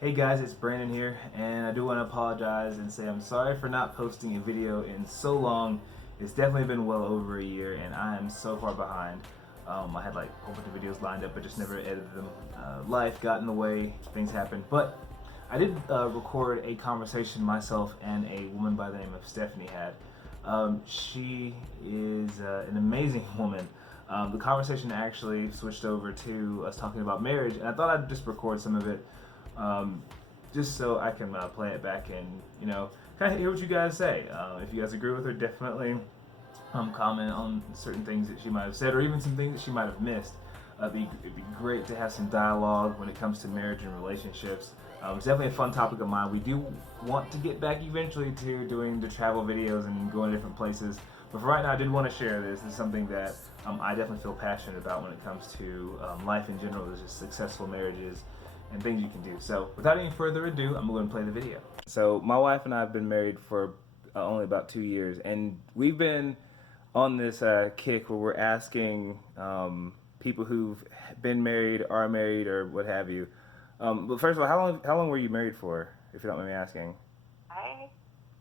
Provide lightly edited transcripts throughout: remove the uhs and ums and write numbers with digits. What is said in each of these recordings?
Hey guys, it's Brandon here, and I do want to apologize and say I'm sorry for not posting a video in so long. It's definitely been well over a year, and I am so far behind. I had like a whole bunch of videos lined up, but just never edited them. Life got in the way, things happened. But I did record a conversation myself and a woman by the name of Stephanie had. She is an amazing woman. The conversation actually switched over to us talking about marriage, and I thought I'd just record some of it, um, just so I can play it back and kind of hear what you guys say. If you guys agree with her, definitely comment on certain things that she might have said, or even some things that she might have missed. It'd be great to have some dialogue when it comes to marriage and relationships. It's definitely a fun topic of mine. We do want to get back eventually to doing the travel videos and going to different places. But for right now, I did want to share this. This is something that I definitely feel passionate about when it comes to life in general. There's just successful marriages and things you can do. So without any further ado, I'm going to play the video. So my wife and I have been married for only about 2 years, and we've been on this kick where we're asking people who've been married, are married, or what have you. But first of all, how long were you married for, if you don't mind me asking?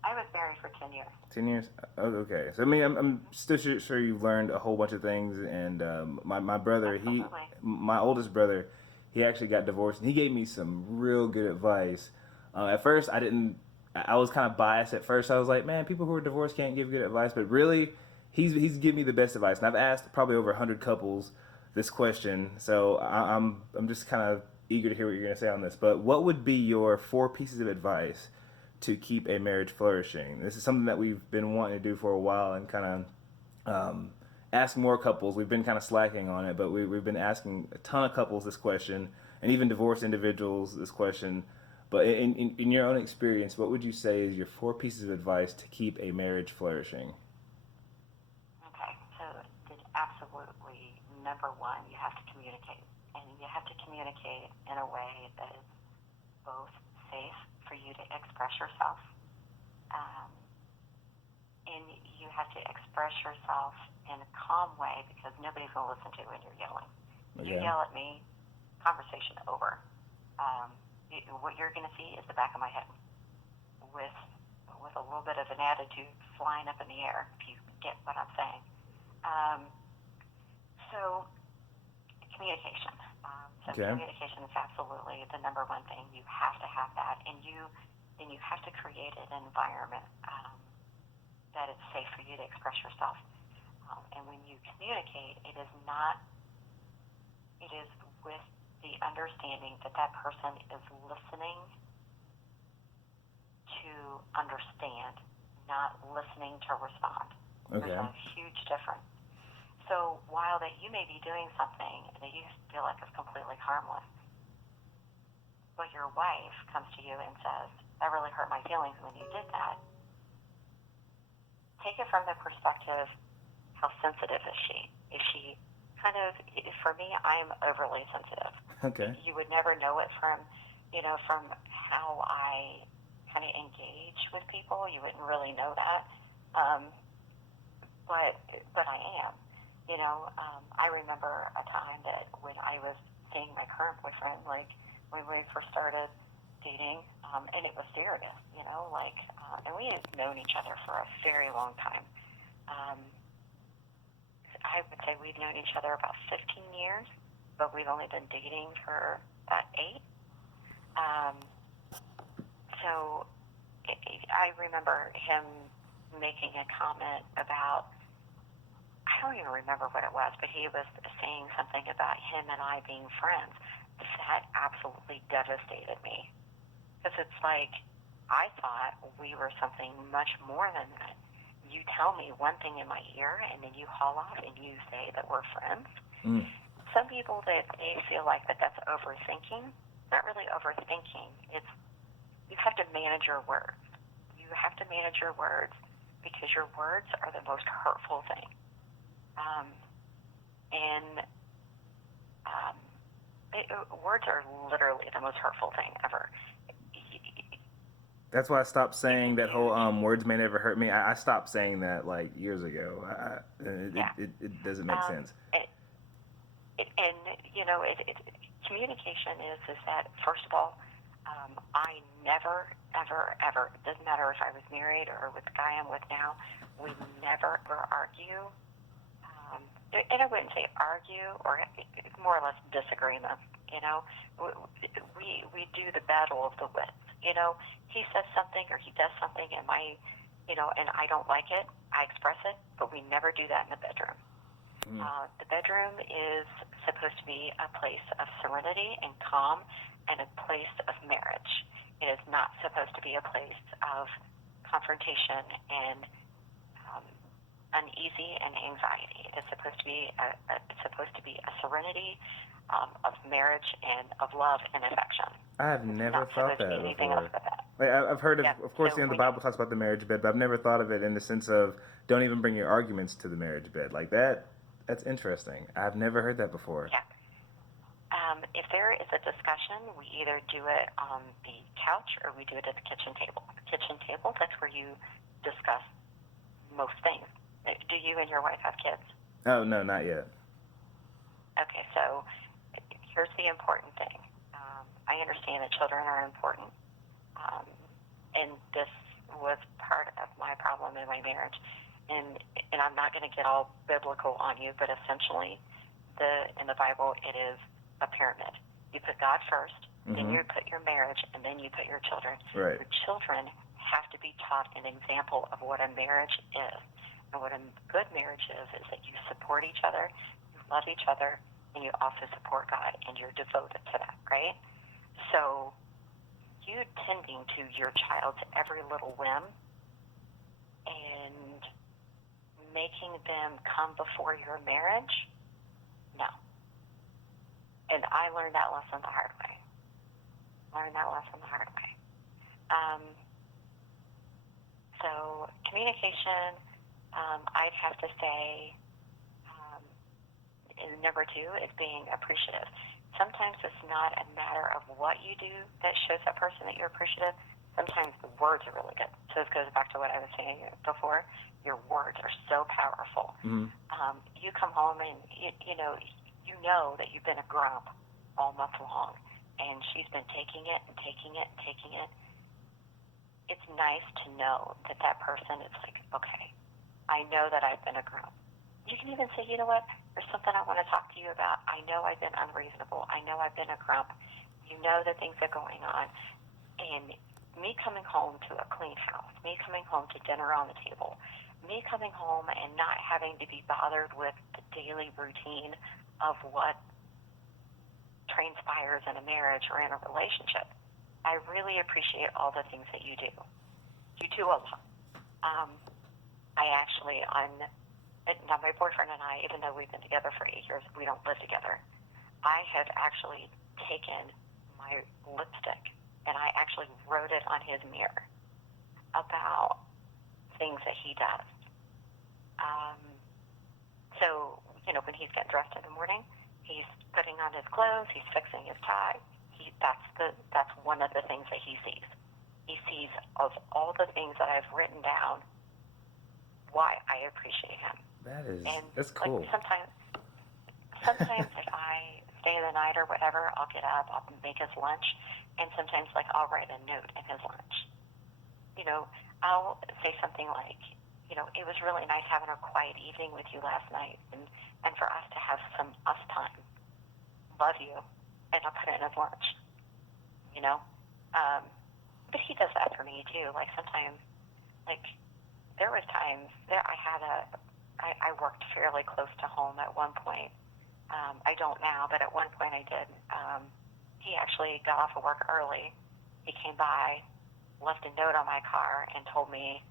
I was married for 10 years. 10 years? Oh, okay. So I mean, I'm still sure you've learned a whole bunch of things. And my brother, Absolutely. my oldest brother, he actually got divorced, and he gave me some real good advice. At first, I didn't. I was kind of biased at first. I was like, man, people who are divorced can't give good advice. But really, he's given me the best advice. And I've asked probably over 100 couples this question. So I'm just kind of eager to hear what you're going to say on this. But what would be your 4 pieces of advice to keep a marriage flourishing? This is something that we've been wanting to do for a while, and kind of ask more couples. We've been kind of slacking on it, but we've been asking a ton of couples this question, and even divorced individuals this question. But in your own experience, what would you say is your 4 pieces of advice to keep a marriage flourishing? Okay, so absolutely number one, you have to communicate. And you have to communicate in a way that is both safe for you to express yourself, um, and you have to express yourself in a calm way because nobody's going to listen to you when you're yelling. You Okay. yell at me, conversation over. Um, what you're going to see is the back of my head with a little bit of an attitude flying up in the air, if you get what I'm saying. Um, so communication. So Okay. communication is absolutely the number one thing. You have to have that, and you have to create an environment that is safe for you to express yourself. And when you communicate, it is not. It is with the understanding that that person is listening to understand, not listening to respond. There's Okay. a huge difference. So while that you may be doing something that you feel like is completely harmless, but your wife comes to you and says, that really hurt my feelings when you did that, take it from the perspective, how sensitive is she? Is she kind of, for me, I'm overly sensitive. Okay. You would never know it from how I kind of engage with people. You wouldn't really know that. But I am. I remember a time that when I was seeing my current boyfriend, like when we first started dating, and it was serious, and we had known each other for a very long time. I would say we've known each other about 15 years, but we've only been dating for about 8. Um, so I remember him making a comment about, I don't even remember what it was, but he was saying something about him and I being friends. That absolutely devastated me. Because it's like, I thought we were something much more than that. You tell me one thing in my ear, and then you haul off and you say that we're friends. Mm. Some people, that they feel like that's overthinking. Not really overthinking. It's, you have to manage your words. You have to manage your words because your words are the most hurtful thing. And words are literally the most hurtful thing ever. That's why I stopped saying that whole words may never hurt me. I stopped saying that like years ago. Yeah. It doesn't make sense. And communication is that, first of all, I never, ever, ever, it doesn't matter if I was married or with the guy I'm with now, we never ever argue. And I wouldn't say argue, or more or less disagreement. You know, we do the battle of the wits. You know, he says something or he does something, and and I don't like it. I express it, but we never do that in the bedroom. The bedroom is supposed to be a place of serenity and calm, and a place of marriage. It is not supposed to be a place of confrontation and uneasy and anxiety. It's supposed to be a serenity of marriage and of love and affection. I have never thought that before. Like, I've heard of, Yeah. Of course, the Bible talks about the marriage bed, but I've never thought of it in the sense of don't even bring your arguments to the marriage bed. Like that, that's interesting. I've never heard that before. Yeah. If there is a discussion, we either do it on the couch or we do it at the kitchen table. The kitchen table, that's where you discuss most things. Do you and your wife have kids? Oh, no, not yet. Okay, so here's the important thing. I understand that children are important, and this was part of my problem in my marriage. And I'm not going to get all biblical on you, but essentially, in the Bible, it is a pyramid. You put God first, then you put your marriage, and then you put your children. Right. Your children have to be taught an example of what a marriage is. And what a good marriage is that you support each other, you love each other, and you also support God, and you're devoted to that, right? So you tending to your child's every little whim and making them come before your marriage, no. And I learned that lesson the hard way. So communication, I'd have to say, and number two is being appreciative. Sometimes it's not a matter of what you do that shows that person that you're appreciative. Sometimes the words are really good. So this goes back to what I was saying before. Your words are so powerful. You come home and you know that you've been a grump all month long, and she's been taking it and taking it and taking it. It's nice to know that person is like, okay, I know that I've been a grump. You can even say, you know what, there's something I want to talk to you about. I know I've been unreasonable. I know I've been a grump. You know that things are going on. And me coming home to a clean house, me coming home to dinner on the table, me coming home and not having to be bothered with the daily routine of what transpires in a marriage or in a relationship. I really appreciate all the things that you do. You do a lot. I actually, now my boyfriend and I, even though we've been together for 8 years, we don't live together. I have actually taken my lipstick and I actually wrote it on his mirror about things that he does. So, when he's getting dressed in the morning, he's putting on his clothes, he's fixing his tie. That's one of the things that he sees. He sees of all the things that I've written down why I appreciate him. That's cool. Like sometimes if I stay the night or whatever, I'll get up, I'll make his lunch, and sometimes I'll write a note in his lunch. I'll say something like, it was really nice having a quiet evening with you last night, and for us to have some us time. Love you, and I'll put it in his lunch. But he does that for me too. Like sometimes, there was times that I worked fairly close to home at one point. I don't now, but at one point I did. He actually got off of work early. He came by, left a note on my car, and told me,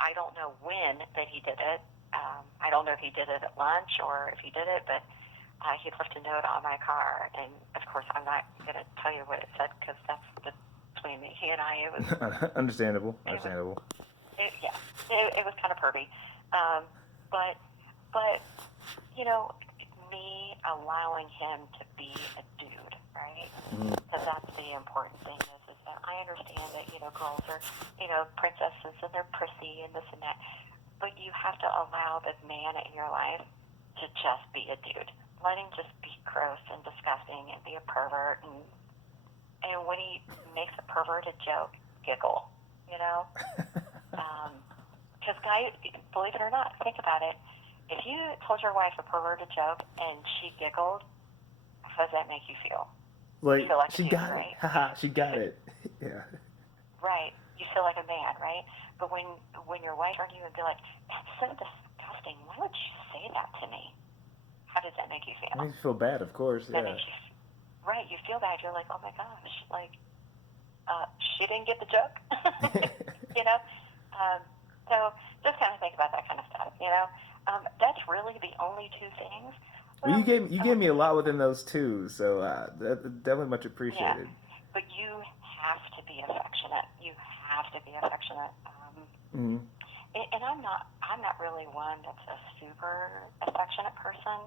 I don't know when that he did it. I don't know if he did it at lunch or if he did it, but he left a note on my car, and of course I'm not going to tell you what it said because that's between me. He and I, it was understandable. It was kind of pervy, but me allowing him to be a dude, right? So that's the important thing is that I understand that girls are princesses and they're prissy and this and that, but you have to allow this man in your life to just be a dude. Let him just be gross and disgusting and be a pervert and And when he makes a perverted joke, giggle, you know? Because guys, believe it or not, think about it. If you told your wife a perverted joke and she giggled, how does that make you feel? Like, You feel like she a dude, got it. right? Haha, she got it. Yeah. Right. You feel like a man, right? But when your wife turns to you and be like, "That's so disgusting. Why would you say that to me?" How does that make you feel? It makes you feel bad, of course. That Yeah. makes you right. You feel bad. You're like, oh my gosh, like she didn't get the joke, you know. So just kind of think about that kind of stuff, you know. That's really the only two things. Well, Well, you gave me a lot within those two, so that's definitely much yeah, appreciated. but you have to be affectionate. You have to be affectionate. Mm-hmm. And I'm not really one that's a super affectionate person.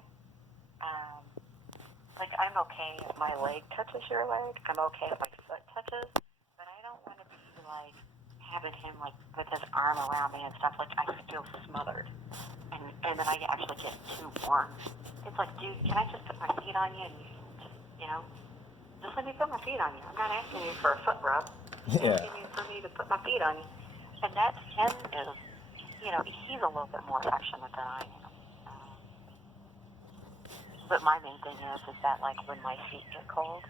Like I'm okay if my leg touches your leg. I'm okay if my foot touches, but I don't want to be like having him like with his arm around me and stuff. Like I feel smothered, and then I actually get too warm. It's like, dude, can I just put my feet on you and just, you know, just let me put my feet on you. I'm not asking you for a foot rub. I'm Yeah. asking you for me to put my feet on you. And that's him is, you know, he's a little bit more affectionate than I am. But my main thing is that like when my feet get cold,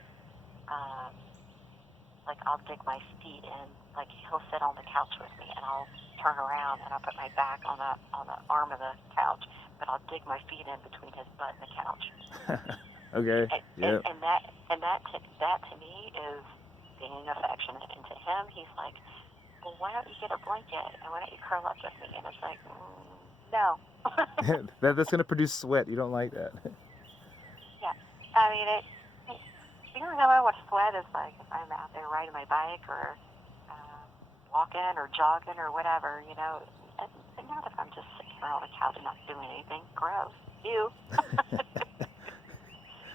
like I'll dig my feet in. Like he'll sit on the couch with me, and I'll turn around and I'll put my back on the arm of the couch, but I'll dig my feet in between his butt and the couch. Okay. Yeah. And that to me is being affectionate. And to him, he's like, well, why don't you get a blanket and why don't you curl up with me? And it's like, no. That's gonna produce sweat. You don't like that. Yeah, I mean the only time I want to sweat is like if I'm out there riding my bike or walking or jogging or whatever, you know. And not if I'm just sitting here on the couch and not doing anything. Gross. Ew.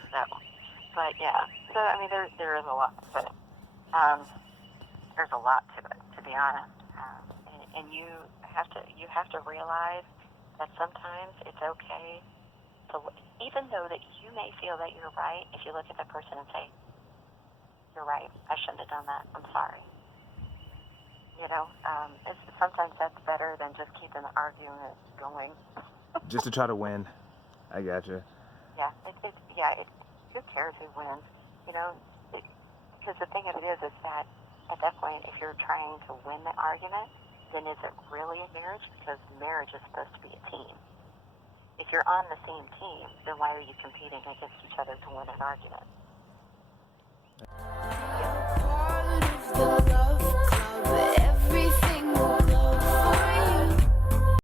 So, but yeah. So I mean, there is a lot to it. There's a lot to it, to be honest. And you have to realize that sometimes it's okay to, even though that you may feel that you're right, if you look at that person and say, "You're right. I shouldn't have done that. I'm sorry." You know, sometimes that's better than just keeping the argument going. Just to try to win. I gotcha. Yeah, who cares who wins? You know, because the thing of it is that at that point, if you're trying to win the argument, then is it really a marriage? Because marriage is supposed to be a team. If you're on the same team, then why are you competing against each other to win an argument?